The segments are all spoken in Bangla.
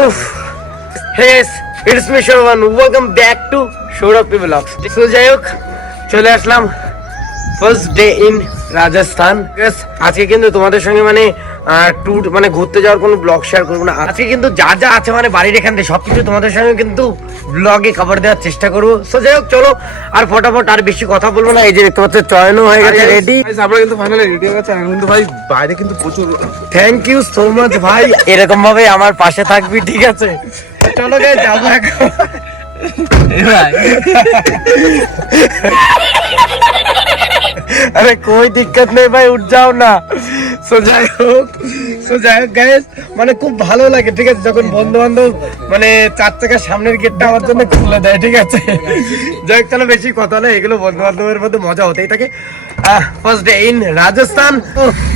Guys, it's me back to Shurapi Vlogs. So যাই হোক চলে আসলাম ফার্স্ট ডে ইন রাজস্থান আজকে কিন্তু তোমাদের সঙ্গে মানে ট্যুর মানে ঘুরতে যাওয়ার কোনো ব্লগ শেয়ার করবো না আজকে কিন্তু যা যা আছে মানে বাড়ির এখান থেকে সবকিছু তোমাদের সঙ্গে কিন্তু ব্লগে কভার দেওয়ার চেষ্টা করবো সো যাই হোক চলো আর ফটাফট আর বেশি কথা বলবো না এই যে দেখতে পাচ্ছ চয়নও হয়ে গেছে রেডি Guys, আমরা কিন্তু ফাইনালি রেডি হয়ে গেছে এখন কিন্তু ভাই বাইরে কিন্তু প্রচুর থ্যাংক ইউ সো মাচ ভাই এরকম ভাবে আমার পাশে থাকবি ঠিক আছে চলো গে যাবো এখন अरे कोई दिक्कत नहीं भाई उठ जाओ না যাই হোক। সো যাই হোক guys, মানে খুব ভালো লাগে ঠিক আছে? যখন বন্ধু বান্ধব মানে চার চাকার সামনের গেটটা আমার জন্য খুলে দেয় ঠিক আছে? যাই হোক বেশি কথা না এগুলো বন্ধু বান্ধবের মধ্যে মজা হতেই থাকে। First day in Rajasthan.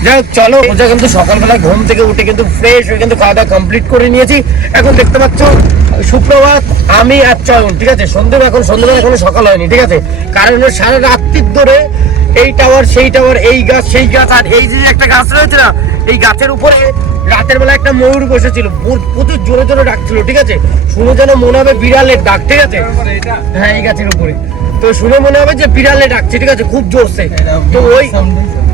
যাই হোক চলো সোজা কিন্তু সকালবেলা ঘুম থেকে উঠে কিন্তু ফ্রেশ হয়ে কিন্তু খাওয়া দাওয়া কমপ্লিট করে নিয়েছি। এখন দেখতে পাচ্ছ সুপ্রভাত আমি আর চয়ন ঠিক আছে? সন্ধ্যে এখন সন্ধ্যেবেলা এখনও সকাল হয়নি ঠিক আছে? কারণ সারা রাত্রির ধরে এই টাওয়ার সেই টাওয়ার এই গাছ সেই গাছ আর এই যে একটা গাছ রয়েছে না? এই গাছের উপরে রাতের বেলা একটা ময়ূর বসেছিল। প্রচুর- জোরে জোরে ডাকছিল, ঠিক আছে? শুনে যেন মনে হবে বিড়ালের ডাক, ঠিক আছে? হ্যাঁ এই গাছের উপরে। তো শুনে মনে হবে যে বিড়ালে ডাকছে, ঠিক আছে? খুব জোরসে। তো ওই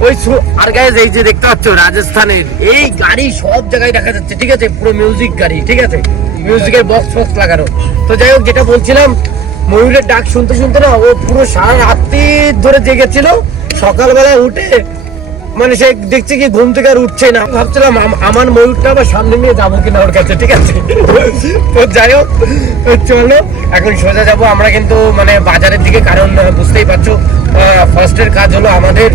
ওই আর এই যে দেখতে পাচ্ছ, রাজস্থানের এই গাড়ি সব জায়গায় দেখা যাচ্ছে, ঠিক আছে? পুরো মিউজিক গাড়ি, ঠিক আছে? মিউজিকের বক্স ফক্স লাগানো। তো যাই হোক, যেটা বলছিলাম, ময়ূরের ডাক শুনতে শুনতে না, ও পুরো সারা রাত্রি ধরে জেগেছিল। সকালবেলায় উঠে মানে সে দেখছে কি ঘুম থেকে আর উঠছে না। ভাবছিলাম আমার ময়ূরটা আবার সামনে নিয়ে যাব কিনা ওর কাছে, ঠিক আছে? তো যাই হোক চলো, এখন সোজা যাব আমরা কিন্তু মানে বাজারের দিকে, কারণ বুঝতেই পারছ ফার্স্টের কাজ হলো আমাদের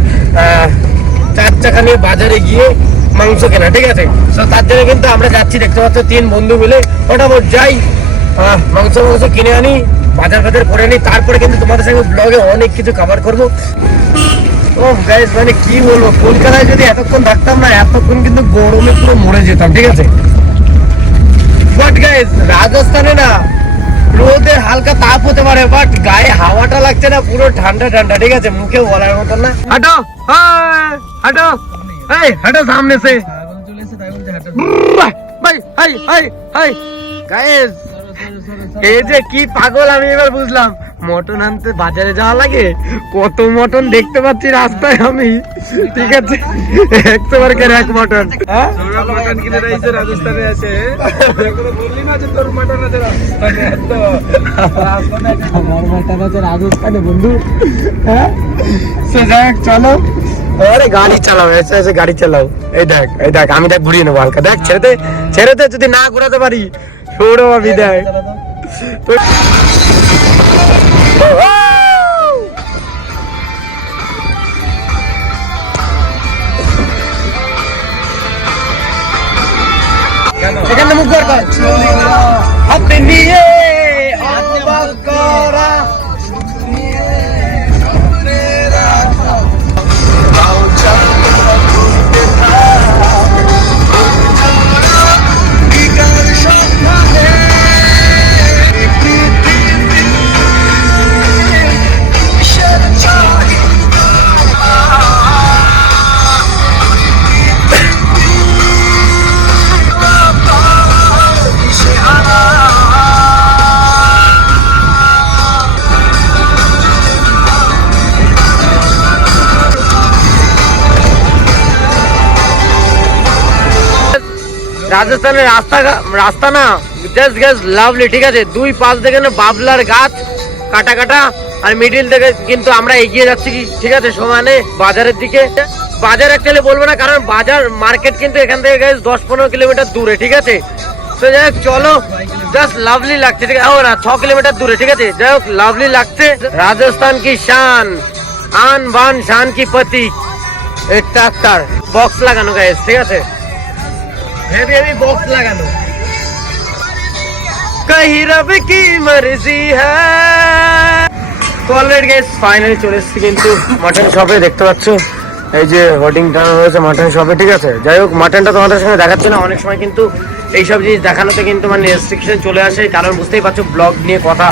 চার চাকা নিয়ে বাজারে গিয়ে মাংস কেনা, ঠিক আছে? তো তার জন্য কিন্তু আমরা যাচ্ছি, দেখতে পাচ্ছ, তিন বন্ধু মিলে। ফটাফট যাই মাংস মাংস কিনে আনি, বাজার বাজার করে আনি, তারপরে কিন্তু তোমাদের সঙ্গে ব্লগে অনেক কিছু কভার করব। ও গাইস মানে কি বলব, কলকাতায় যদি এতক্ষণ থাকতাম না, এতক্ষণ কিন্তু গরমে পুরো মরে যেতাম, ঠিক আছে? রাজস্থানে না, রোদে হালকা তাপ হতে পারে বাট গায়ে হাওয়াটা লাগছে না, পুরো ঠান্ডা ঠান্ডা, ঠিক আছে? মুখে বলার মতন না। হাঁটো হাঁটো, এই, হাঁটো সামনে সে। ভাই হাই হাই হাই গাইস এই যে কি পাগল, আমি এবার বুঝলাম। মটন আনতে বাজারে যাওয়া লাগে? কত মটন দেখতে পাচ্ছি রাস্তায় আমি। ঠিক আছে? একশো বারকের এক মটন? হ্যাঁ? কিনে রয়েছে রাজস্থানে আছে। বললি না যে তোর মাটন আছে রাজস্থানে তো আমার মটন আছে রাজস্থানে বন্ধু। হ্যাঁ? সে চলো। আরে গাড়ি চালাও এসে এসে গাড়ি চালাও। এই দেখ এই দেখ আমি দেখ ঘুরিয়ে নেব হালকা। দেখ ছেড়ে দে ছেড়ে দে যদি না ঘুরাতে পারি। সৌরভ আমি দেখ। এখানে মুখ হাতে নিয়ে আত্মবাদ করা। রাজস্থানের রাস্তা রাস্তা না জাস্ট গাছ লাভলি ঠিক আছে? দুই পাশ থেকে না, বাবলার গাছ, কাটা কাটা, আর মিডিল থেকে কিন্তু আমরা এগিয়ে যাচ্ছি কি, ঠিক আছে? সমানে বাজারের দিকে। বাজার অ্যাকচুয়ালি বলব না, কারণ বাজার মার্কেট কিন্তু এখান থেকে গাছ দশ পনেরো কিলোমিটার দূরে, ঠিক আছে? তো যাই হোক, চলো জাস্ট লাভলি লাগছে, ঠিক আছে? ও না, ছ কিলোমিটার দূরে, ঠিক আছে? যাই হোক লাভলি লাগছে। রাজস্থান কি শান? আন বান শান কি এই ট্রাক্টর বক্স লাগানো গাইস ঠিক আছে? কি হ্যাঁ ফাইনালি চলে এসেছি কিন্তু মাটন শপে দেখতে পাচ্ছ? এই যে হোর্ডিং মাটন শপে ঠিক আছে? যাই হোক মাটনটা তোমাদের অনেক সময় কিন্তু এইসব জিনিস দেখানোতে কিন্তু মানে রেস্ট্রিকশন চলে আসে, কারণ বুঝতেই পারছ ব্লগ নিয়ে কথা,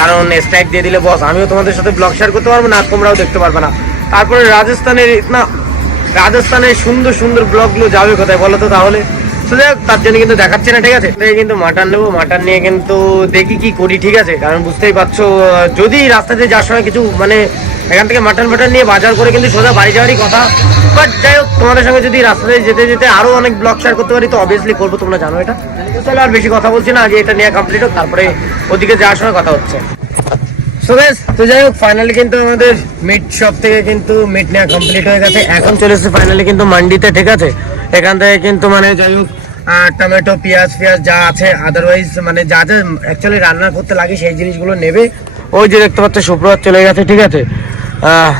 কারণ স্ট্রাইক দিয়ে দিলে বস আমিও তোমাদের সাথে ব্লগ শেয়ার করতে পারব না তোমরাও দেখতে পারবে না। তারপরে রাজস্থানের না রাজস্থানের সুন্দর সুন্দর ব্লগগুলো যাবে কোথায় বলো তো তাহলে? তো তার জন্য কিন্তু দেখাচ্ছে না, ঠিক আছে? তাই কিন্তু মাটন নেব মাটন নিয়ে কিন্তু দেখি কি করি, ঠিক আছে? কারণ বুঝতেই পারছ যদি রাস্তাতে যাওয়ার সময় কিছু মানে এখান থেকে মাটন ফাটন নিয়ে বাজার করে কিন্তু সোজা বাড়ি যাওয়ারই কথা। বাট যাই হোক, তোমাদের সঙ্গে যদি রাস্তাতে যেতে যেতে আরও অনেক ব্লগ শেয়ার করতে পারি, তো অবভিয়াসলি করব, তোমরা জানো এটা। তো চলো আর বেশি কথা বলছি না, আগে এটা নিয়ে কমপ্লিট হোক, তারপরে ওদিকে যাওয়ার সময় কথা হচ্ছে। সো গাইস তো যাই হোক ফাইনালি কিন্তু আমাদের মিট শপ থেকে কিন্তু মিট নেওয়া কমপ্লিট হয়ে গেছে। এখন চলে এসেছে ফাইনালি কিন্তু মান্ডিতে, ঠিক আছে? এখান থেকে কিন্তু মানে যাই হোক আহ, টমেটো পেঁয়াজ পেঁয়াজ যা আছে আদারওয়াইজ মানে যা যা অ্যাকচুয়ালি রান্না করতে লাগে সেই জিনিসগুলো নেবে ওই যে দেখতে পাচ্ছ শুক্রবার চলে গেছে ঠিক আছে আহ,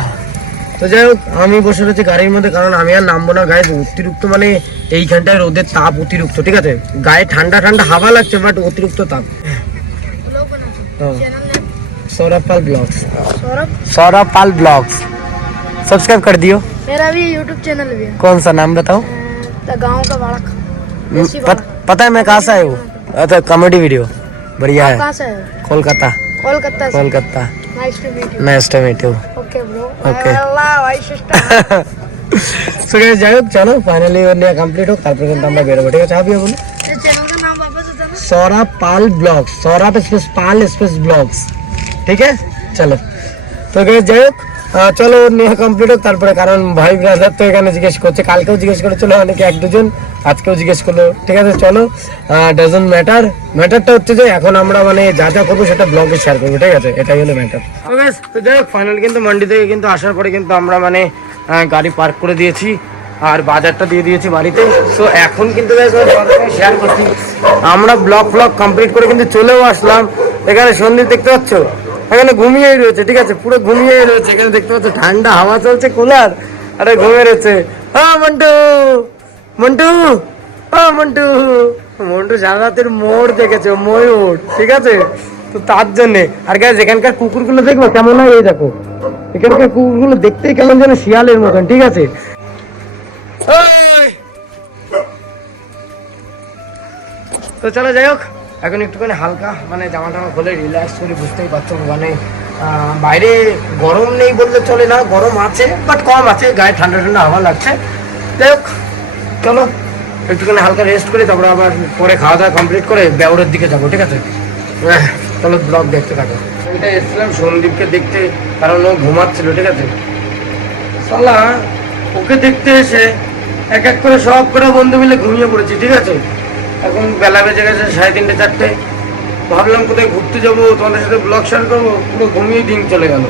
তো যাই হোক আমি বসে রয়েছি গাড়ির মধ্যে কারণ আমি আর নামবো না গায়ে অতিরিক্ত মানে এইখানটায় রোদের তাপ অতিরিক্ত ঠিক আছে গায়ে ঠান্ডা ঠান্ডা হাওয়া লাগছে বাট অতিরিক্ত তাপ ब्लॉग बना हाँ। Channel name Saurabh Pal blogs Saurabh Saurabh Pal blogs subscribe कर दियो मेरा भी यूट्यूब चैनल भी है कौन सा नाम बताओ हम्म, पत, पता है मैं कहाँ से आयु अच्छा कॉमेडी वीडियो बढ़िया है। Kolkata. Kolkata Kolkata. Nice to meet you okay bro okay so guys जाओ चलो फाइनली और नया कंप्लीट हो। बोलो? चैनल का नाम वापस बताना। Saurabh Pal blogs. Saurabh space Pal space blogs. ठीक है? चलो। तो गए जय চলো নিয়ে কমপ্লিট হোক, তারপরে কারণ ভাই ব্রাদার তো এখানে জিজ্ঞেস করছে, কালকেও জিজ্ঞেস করেছিল অনেকে এক দুজন, আজকেও জিজ্ঞেস করল, ঠিক আছে, চলো ডাজন ম্যাটার ম্যাটারটা হচ্ছে যে, এখন আমরা মানে যা যা করব সেটা ব্লগে শেয়ার করব, ঠিক আছে, এটাই হলো ম্যাটার তো যাই হোক ফাইনাল কিন্তু মান্ডি থেকে কিন্তু আসার পরে কিন্তু আমরা মানে গাড়ি পার্ক করে দিয়েছি, আর বাজারটা দিয়ে দিয়েছি বাড়িতে। সো এখন কিন্তু শেয়ার করছি। আমরা ব্লগ ফ্লগ কমপ্লিট করে কিন্তু চলেও আসলাম। এখানে সন্দীপ দেখতে পাচ্ছ? এখানে ঘুমিয়েই রয়েছে, ঠিক আছে? পুরো ঘুমিয়েই রয়েছে। এখানে দেখতে পাচ্ছ, ঠান্ডা হাওয়া চলছে কুলার আরে ঘুমিয়ে রয়েছে। হ্যাঁ মন্টু! মন্টু! ও মন্টু! মন্টু সারা মোড় দেখেছে ময়ূর ঠিক আছে? তো তার জন্যে। আর গাছ এখানকার কুকুরগুলো দেখব কেমন হয় এই দেখো? এখানকার কুকুরগুলো দেখতেই কেমন যেন শিয়ালের মতন, ঠিক আছে? তো চলো, যাই হোক। এখন একটুখানি হালকা মানে জামা টামা খুলে রিল্যাক্স করে বুঝতেই পারছ মানে বাইরে গরম নেই বললে চলে না, গরম আছে বাট কম আছে, গায়ে ঠান্ডা ঠান্ডা হাওয়া লাগছে। যাই হোক, চলো, একটুখানি হালকা রেস্ট করি, তারপরে আবার পরে খাওয়া দাওয়া কমপ্লিট করে বেউরের দিকে যাব, ঠিক আছে? চলো ব্লগ দেখতে থাকো। এটা এসেছিলাম সন্দীপকে দেখতে, কারণ ও ঘুমাচ্ছিল, ঠিক আছে? সালা ওকে দেখতে এসে এক এক করে সব করে বন্ধু মিলে ঘুমিয়ে পড়েছি, ঠিক আছে? এখন বেলা বেজে গেছে সাড়ে তিনটে চারটে। ভাবলাম কোথায় ঘুরতে যাব তোমাদের সাথে ব্লগ শেয়ার করব পুরো ঘুমিয়ে দিন চলে গেল।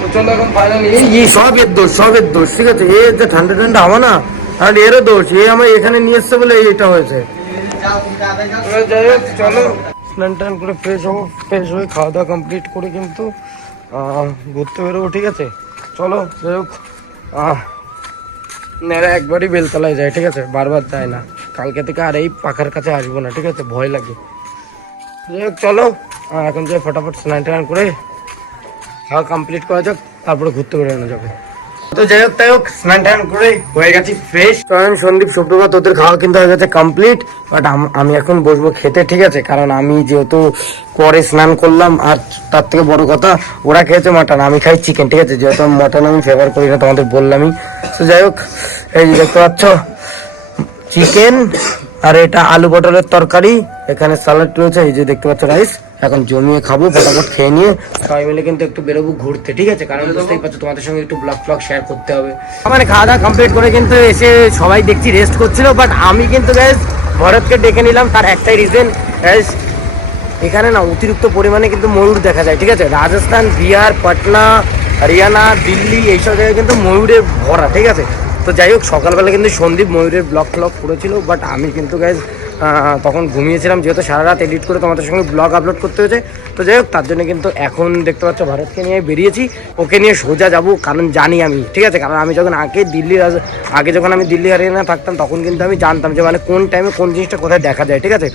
তো চলো এখন ফাইনালি এই সব এর দোষ সব এর দোষ ঠিক আছে? এ যে ঠান্ডা ঠান্ডা হাওয়া না আর এরও দোষ এ আমার এখানে নিয়ে এসছে বলে এটা হয়েছে। যাই হোক চলো। স্নান টান করে ফ্রেশ হব ফ্রেশ হয়ে খাওয়া দাওয়া কমপ্লিট করে কিন্তু ঘুরতে বেরোবো ঠিক আছে? চলো যাই হোক নেড়া একবারই বেলতলায় যায় ঠিক আছে? বারবার যায় না। কালকে থেকে আর এই পাখার কাছে আসব না, ঠিক আছে? ভয় লাগে। চলো এখন যে ফটাফট স্নান টান করে, খাওয়া কমপ্লিট করা যাক, তারপরে ঘুরতে বেরোনো যাবে। তো যাই হোক, তাই হোক, স্নান টান করে হয়ে গেছি ফ্রেশ কারণ সন্দীপ, সুপ্রভাত, তোদের খাওয়া কিন্তু হয়ে গেছে কমপ্লিট বাট আমি এখন বসবো খেতে, ঠিক আছে? কারণ আমি যেহেতু পরে স্নান করলাম, আর তার থেকে বড় কথা, ওরা খেয়েছে মাটন আমি খাই চিকেন ঠিক আছে? যেহেতু মটন আমি ফেভার করি না, তোমাদের বললামই। তো যাই হোক, এই দেখতে পাচ্ছ চিকেন আর এটা আলু পটলের তরকারি, এখানে স্যালাড রয়েছে, এই যে দেখতে পাচ্ছ রাইস এখন জমিয়ে খাব, ফটাফট খেয়ে নিয়ে, সবাই মিলে কিন্তু একটু বেরোবো ঘুরতে, ঠিক আছে? কারণ বুঝতেই পারছ, তোমাদের সঙ্গে একটু ব্লগ ফ্লগ শেয়ার করতে হবে। মানে খাওয়া দাওয়া কমপ্লিট করে কিন্তু এসে সবাই দেখছি রেস্ট করছিল বাট আমি কিন্তু গ্যাস ভরতকে ডেকে নিলাম, তার একটাই রিজন এখানে না অতিরিক্ত পরিমাণে কিন্তু ময়ূর দেখা যায়, ঠিক আছে? রাজস্থান, বিহার, পাটনা, হরিয়ানা, দিল্লি, এইসব জায়গায় কিন্তু ময়ূরে ভরা, ঠিক আছে? তো যাই হোক, সকালবেলা কিন্তু সন্দীপ ময়ূরের ব্লগ ফ্লগ করেছিল বাট আমি কিন্তু গ্যাস তখন ঘুমিয়েছিলাম, যেহেতু সারা রাত এডিট করে তোমাদের সঙ্গে ব্লগ আপলোড করতে হয়েছে। তো যাই হোক, তার জন্য কিন্তু এখন দেখতে পাচ্ছ ভারতকে নিয়ে বেরিয়েছি, ওকে নিয়ে সোজা যাব, কারণ জানি আমি, ঠিক আছে? কারণ আমি যখন আগে দিল্লি আগে যখন আমি দিল্লি হরিয়ানা থাকতাম, তখন কিন্তু আমি জানতাম যে মানে কোন টাইমে কোন জিনিসটা কোথায় দেখা যায়, ঠিক আছে?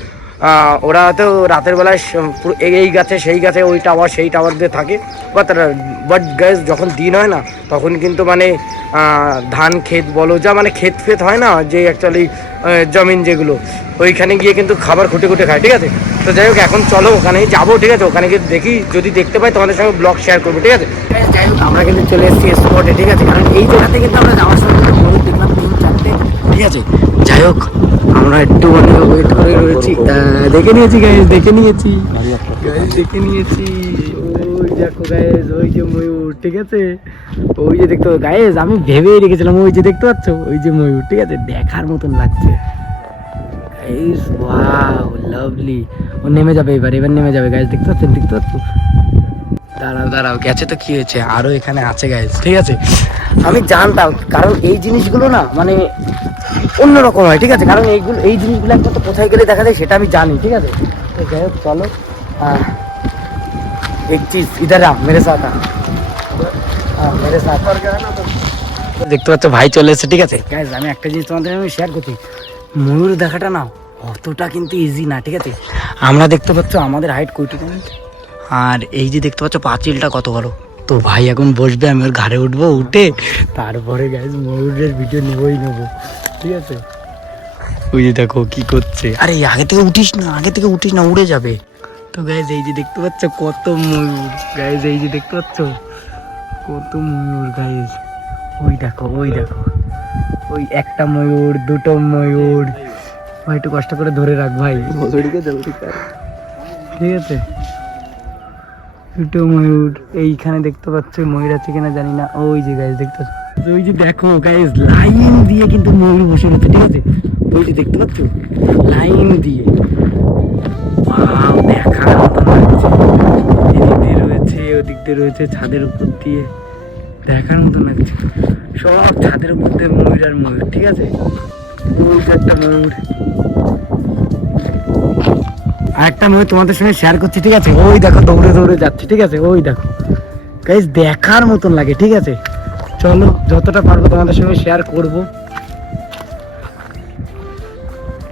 ওরা তো রাতের বেলায় এই- গাছে, সেই গাছে, ওই টাওয়ার, সেই টাওয়ার দিয়ে থাকে। বাট বাট গ্যাস যখন দিন হয় না, তখন কিন্তু মানে ধান, ক্ষেত বলো, যা মানে ক্ষেত ফেত হয় না, যে অ্যাকচুয়ালি জমিন যেগুলো, ওইখানে গিয়ে কিন্তু খাবার খুঁটে খুঁটে খায়, ঠিক আছে? তো যাই হোক, এখন চলো, ওখানে যাব, ঠিক আছে? ওখানে গিয়ে দেখি, যদি দেখতে পাই, তোমাদের সঙ্গে ব্লগ শেয়ার করব, ঠিক আছে? যাই হোক, আমরা কিন্তু চলে এসেছি স্পটে ঠিক আছে? কারণ এই জায়গাতে কিন্তু আমরা যাওয়ার সময় দেখলাম তিন, চারটে, ঠিক আছে? যাই হোক আমরা একটু অনেক ওয়েট করে রয়েছি। দেখে নিয়েছি গাইজ দেখে নিয়েছি। দেখে নিয়েছি। ওই দেখো ওই যে ময়ূর, ঠিক আছে? ওই যে দেখতে গাইজ আমি ভেবেই রেখেছিলাম, ওই যে দেখতে পাচ্ছ? ওই যে ময়ূর, ঠিক আছে? দেখার মতন লাগছে। ওয়াও লাভলি ও নেমে যাবে এবার এবার নেমে যাবে দেখতে দেখতে পাচ্ছ? দাঁড়াও গেছে তো কি হয়েছে? আরও এখানে আছে ঠিক আছে? আমি জানতাম, কারণ এই জিনিসগুলো না মানে অন্যরকম হয় ঠিক আছে? কারণ এইগুলো এই জিনিসগুলো একমাত্র কোথায় গেলে দেখা যায় সেটা আমি জানি ঠিক আছে? যাই হোক চলো। এক চিজ ইদারা মেরে সাথা মেরে সাথা দেখতে পাচ্ছ ভাই চলে এসেছে ঠিক আছে? গাইজ আমি একটা জিনিস তোমাদের আমি শেয়ার করছি। ময়ূর দেখাটা না অতটা কিন্তু ইজি না ঠিক আছে? আমরা দেখতে পাচ্ছ আমাদের হাইট কইটুকু আর এই যে দেখতে পাচ্ছ পাঁচিলটা কত বড়। তো ভাই এখন বসবে আমি ওর ঘাড়ে উঠবো উঠে তারপরে গাইজ ময়ূরের ভিডিও নেবোই নেব। ঠিক আছে। ওই যে দেখো কি করছে। আরে আগে থেকে উঠিস না আগে থেকে উঠিস না উড়ে যাবে। তো গাইজ এই যে দেখতে পাচ্ছ কত ময়ূর। গাইজ এই যে দেখতে পাচ্ছ কত ময়ূর গাইজ ওই দেখো ওই দেখো। ওই একটা ময়ূর দুটো ময়ূর। ভাই একটু কষ্ট করে ধরে রাখ ভাই। ঠিক আছে? দুটো ময়ূর এইখানে দেখতে পাচ্ছ ময়ূর আছে কিনা জানি না। ওই যে গাইজ দেখতে পাচ্ছ। ওই যে দেখো গাইজ লাইন দিয়ে কিন্তু ময়ূর বসে রয়েছে, ঠিক আছে? ওই যে দেখতে পাচ্ছ? লাইন দিয়ে। দেখার মতন লাগছে। এদিক দিয়ে রয়েছে, ওদিক দিয়ে রয়েছে, ছাদের উপর দিয়ে। দেখার মতন লাগছে। সব ছাদের উপর দিয়ে ময়ূর আর ময়ূর, ঠিক আছে? ওই একটা ময়ূর। আর একটা ময়ূর তোমাদের সঙ্গে শেয়ার করছি, ঠিক আছে? ওই দেখো, দৌড়ে দৌড়ে যাচ্ছে, ঠিক আছে? ওই দেখো। গাইজ দেখার মতন লাগে, ঠিক আছে? চলো যতটা পারবো তোমাদের সঙ্গে শেয়ার করবো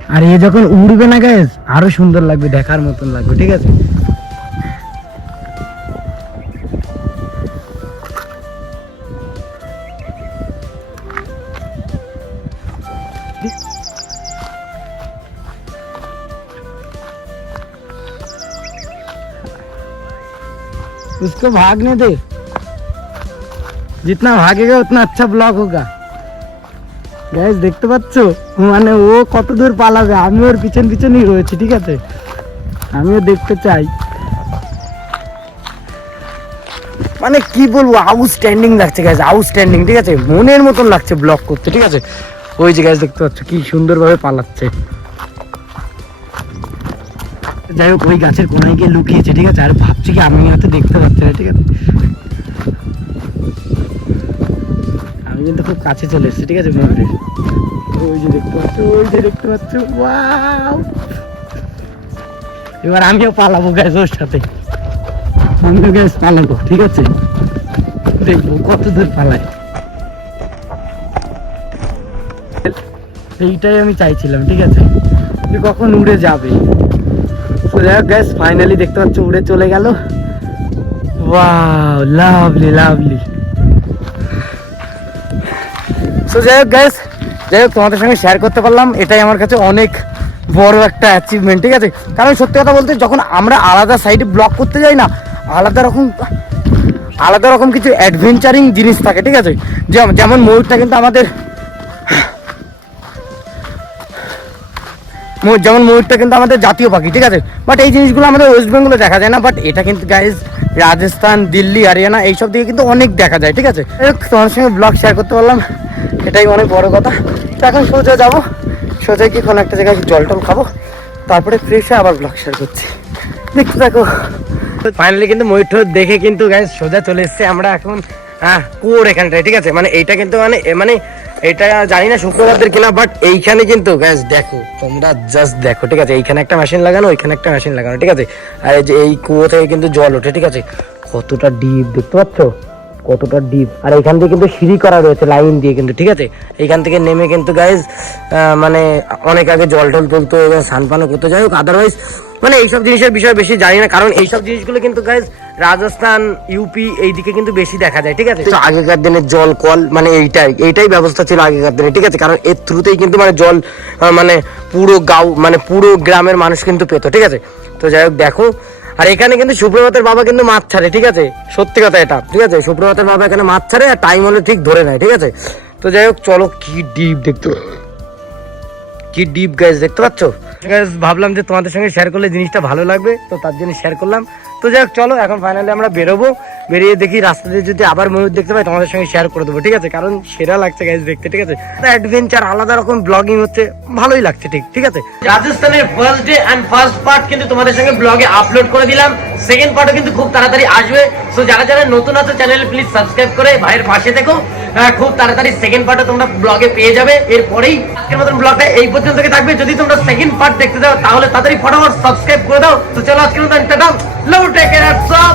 আর এ যখন উড়বে না গ্যাস আরো সুন্দর লাগবে দেখার মতন লাগবে ঠিক আছে उसको भागने दे जितना भागेगा उतना अच्छा ब्लॉग होगा গ্যাস দেখতে পাচ্ছ মানে ও কত দূর পালাবে আমি ওর পিছন পিছনই রয়েছি ঠিক আছে আমিও দেখতে চাই মানে কি বলবো আউটস্ট্যান্ডিং লাগছে গ্যাস আউটস্ট্যান্ডিং ঠিক আছে মনের মতন লাগছে ব্লক করতে ঠিক আছে ওই যে গ্যাস দেখতে পাচ্ছ কি সুন্দরভাবে পালাচ্ছে যাই হোক ওই গাছের কোনায় গিয়ে লুকিয়েছে ঠিক আছে আর ভাবছি কি আমি হয়তো দেখতে পাচ্ছি না ঠিক আছে আমি কিন্তু খুব কাছে চলে এসেছি, ঠিক আছে ময়ূরের ওই যে দেখতে পাচ্ছ, ওই যে দেখতে পাচ্ছ ওয়াও এবার আমিও পালাবো গ্যাস ওর সাথে। আমিও গ্যাস পালাবো, ঠিক আছে? দেখব কত দূর পালায়। এইটাই আমি চাইছিলাম, ঠিক আছে? যে কখন উড়ে যাবে। যাই হোক গ্যাস ফাইনালি দেখতে পাচ্ছ, উড়ে চলে গেল। ওয়াও লাভলি লাভলি সো যাই হোক গ্যাস যাই হোক, তোমাদের সঙ্গে শেয়ার করতে পারলাম। এটাই আমার কাছে অনেক বড় একটা অ্যাচিভমেন্ট ঠিক আছে? কারণ সত্যি কথা বলতে, যখন আমরা আলাদা সাইডে ব্লক করতে যাই না, আলাদা রকম আলাদা রকম কিছু অ্যাডভেঞ্চারিং জিনিস থাকে, ঠিক আছে? যেমন ময়ূরটা কিন্তু আমাদের যেমন ময়ূরটা কিন্তু আমাদের জাতীয় পাখি, ঠিক আছে? বাট এই জিনিসগুলো আমাদের ওয়েস্ট বেঙ্গলে দেখা যায় না বাট এটা কিন্তু গাইজ রাজস্থান দিল্লি হরিয়ানা এইসব দিকে কিন্তু অনেক দেখা যায়, ঠিক আছে? তোমার সঙ্গে ব্লগ শেয়ার করতে পারলাম। এটাই অনেক বড় কথা। তো এখন সোজা যাব। সোজা গিয়ে কোনো একটা জায়গায় জল টল খাব। তারপরে ফ্রেশ হয়ে আবার ব্লগ শেয়ার করছি। দেখতে থাকো। ফাইনালি কিন্তু ময়ূর দেখে কিন্তু গাইজ সোজা চলে এসছে। আমরা এখন হ্যাঁ কুয়োর এখানটায়, ঠিক আছে? মানে এইটা কিন্তু মানে মানে এটা জানি না শুক্রবারদের কিনা বাট এইখানে কিন্তু গ্যাস দেখো, তোমরা জাস্ট দেখো, ঠিক আছে? এইখানে একটা মেশিন লাগানো, ওইখানে একটা মেশিন লাগানো, ঠিক আছে? আর এই যে এই কুয়ো থেকে কিন্তু জল ওঠে, ঠিক আছে? কতটা ডিপ দেখতে পাচ্ছ? কতটা ডিপ আর এখান থেকে কিন্তু সিঁড়ি করা রয়েছে লাইন দিয়ে কিন্তু, ঠিক আছে? এখান থেকে নেমে কিন্তু গাইজ মানে অনেক আগে জল টল তুলতো এবং সানপানও করতে। যাই হোক আদারওয়াইজ মানে এইসব জিনিসের বিষয়ে বেশি জানি না, কারণ এইসব জিনিসগুলো কিন্তু গাইজ রাজস্থান ইউপি এইদিকে কিন্তু বেশি দেখা যায়, ঠিক আছে? তো আগেকার দিনের জল, কল মানে এইটাই এইটাই ব্যবস্থা ছিল আগেকার দিনে, ঠিক আছে? কারণ এর থ্রুতেই কিন্তু মানে জল মানে পুরো গাঁও মানে পুরো গ্রামের মানুষ কিন্তু পেতো, ঠিক আছে? তো যাই হোক, দেখো আর এখানে কিন্তু সুপ্রভাতের বাবা কিন্তু মাছ ছাড়ে, ঠিক আছে? সত্যি কথা এটা, ঠিক আছে? সুপ্রভাতের বাবা এখানে মাছ ছাড়ে আর টাইম হলে ঠিক ধরে নেয়, ঠিক আছে? তো যাই হোক, চলো কি ডিপ দেখতে কি ডিপ গ্যাস দেখতে পাচ্ছ? ভাবলাম যে তোমাদের সঙ্গে শেয়ার করলে জিনিসটা ভালো লাগবে, তো তার জন্য শেয়ার করলাম। তো যাই হোক চলো এখন ফাইনালি আমরা বেরোবো। বেরিয়ে দেখি রাস্তা দিয়ে যদি আবার ময়ূর দেখতে পাই তোমাদের সঙ্গে শেয়ার করে দেবো ঠিক আছে? কারণ সেরা লাগছে গাইজ দেখতে ঠিক আছে? অ্যাডভেঞ্চার আলাদা রকম ব্লগিং হচ্ছে ভালোই লাগছে ঠিক ঠিক আছে? রাজস্থানের first day and first part কিন্তু তোমাদের সঙ্গে ব্লগে আপলোড করে দিলাম। সেকেন্ড পার্টও কিন্তু খুব তাড়াতাড়ি আসবে। সো যারা যারা নতুন আছো চ্যানেল প্লিজ সাবস্ক্রাইব করে ভাইয়ের পাশে আহ, খুব তাড়াতাড়ি সেকেন্ড পার্টও তোমরা ব্লগে পেয়ে যাবে। এরপরেই আজকের মতন ব্লগটা এই পর্যন্ত থাকবে। যদি তোমরা সেকেন্ড পার্ট দেখতে চাও, তাহলে তাড়াতাড়ি ফটাফট সাবস্ক্রাইব করে দাও। তো চলো আজকের মতন টাটা। টেক কেয়ার সব